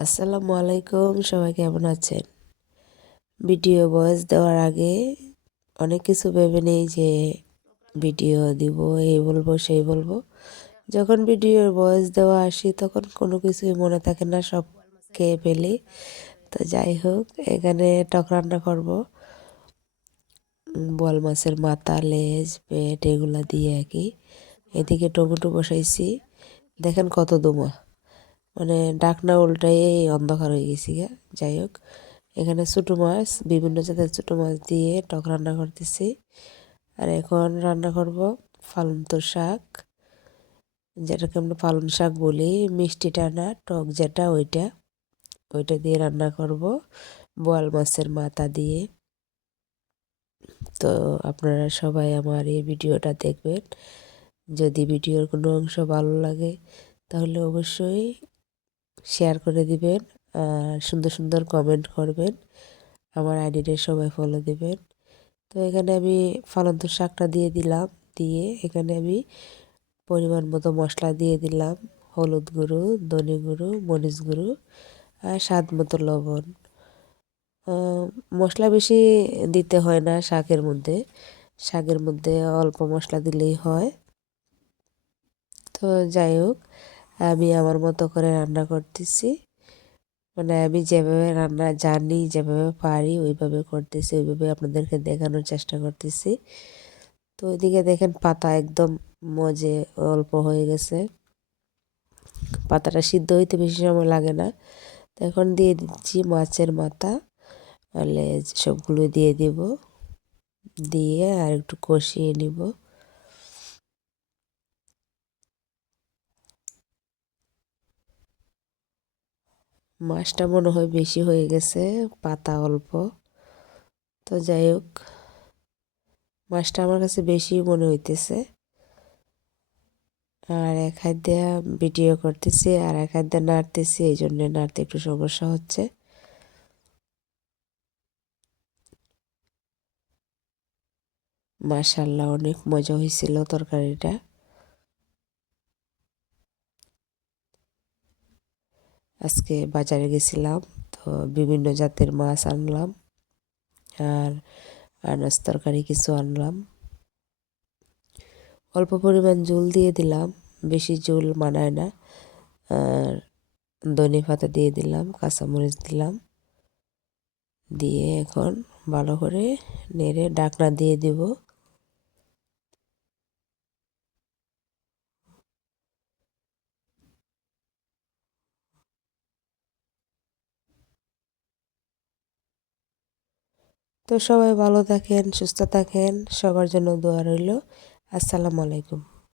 আসসালামু আলাইকুম, সবাই কেমন আছেন? ভিডিও ভয়েস দেওয়ার আগে অনেক কিছু ভেবে নেই যে ভিডিও দিব, এই বলবো সেই বলবো। যখন ভিডিওর ভয়েস দেওয়া আসি তখন কোনো কিছুই মনে থাকে না, সব খেয়ে ফেলি। তো যাই হোক, এখানে টক রান্না করব। বোয়াল মাছের মাথা, লেজ, পেট এগুলা দিয়ে আর কি। এদিকে টমেটো বসাইছি, দেখেন কত দুমা, মানে ডাকনা উল্টাই অন্ধকার হয়ে গেছি গা। যাই হোক, এখানে ছোটো মাছ, বিভিন্ন জাতের ছোটো মাছ দিয়ে টক রান্না করতেছি। আর এখন রান্না করব পালন্ত শাক, যেটাকে আমরা পালং শাক বলি, মিষ্টিটা না, টক যেটা ওইটা ওইটা দিয়ে রান্না করব বোয়াল মাছের মাথা দিয়ে। তো আপনারা সবাই আমার এই ভিডিওটা দেখবেন। যদি ভিডিওর কোনো অংশ ভালো লাগে তাহলে অবশ্যই শেয়ার করে দিবেন, আর সুন্দর সুন্দর কমেন্ট করবেন, আমার আইডিটা সবাই ফলো দিবেন। তো এখানে আমি ফালন্ত শাকটা দিয়ে দিলাম, দিয়ে এখানে আমি পরিমাণ মতো মশলা দিয়ে দিলাম, হলুদ গুঁড়ো, ধনে গুঁড়ো, মরিচ গুঁড়ো আর স্বাদ মতো লবণ। মশলা বেশি দিতে হয় না শাকের মধ্যে, শাকের মধ্যে অল্প মশলা দিলেই হয়। তো যাই হোক, আমি আমার মতো করে রান্না করতেছি, মানে আমি যেভাবে রান্না জানি, যেভাবে পারি ওইভাবে করতেছি, ওইভাবে আপনাদেরকে দেখানোর চেষ্টা করতেছি। তো ওইদিকে দেখেন পাতা একদম মজে অল্প হয়ে গেছে, পাতাটা সিদ্ধ হইতে বেশি সময় লাগে না। তো এখন দিয়ে দিচ্ছি মাছের মাথা আর লেজ, সবগুলো দিয়ে দিব, দিয়ে আর একটু কষিয়ে নিব। মাছটা মনে হয় বেশি হয়ে গেছে, পাতা অল্প। তো যাই হোক, মাছটা আমার কাছে বেশি মনে হইতেছে। আর এক হাত দিয়ে ভিডিও করতেছি আর এক হাত দিয়ে নাড়তেছি, এই জন্য নাড়তে একটু সমস্যা হচ্ছে। মাশাআল্লাহ, অনেক মজা হয়েছিল তরকারিটা। আজকে বাজারে গেছিলাম, তো বিভিন্ন জাতের মাছ আনলাম আর আনাজ তরকারি কিছু আনলাম। অল্প পরিমাণ ঝোল দিয়ে দিলাম, বেশি ঝোল মানায় না। আর ধনে পাতা দিয়ে দিলাম, কাঁচামরিচ দিলাম, দিয়ে এখন ভালো করে নেড়ে ঢাকনা দিয়ে দিব। তো সবাই ভালো থাকেন, সুস্থ থাকেন, সবার জন্য দোয়া রইল। আসসালামু আলাইকুম।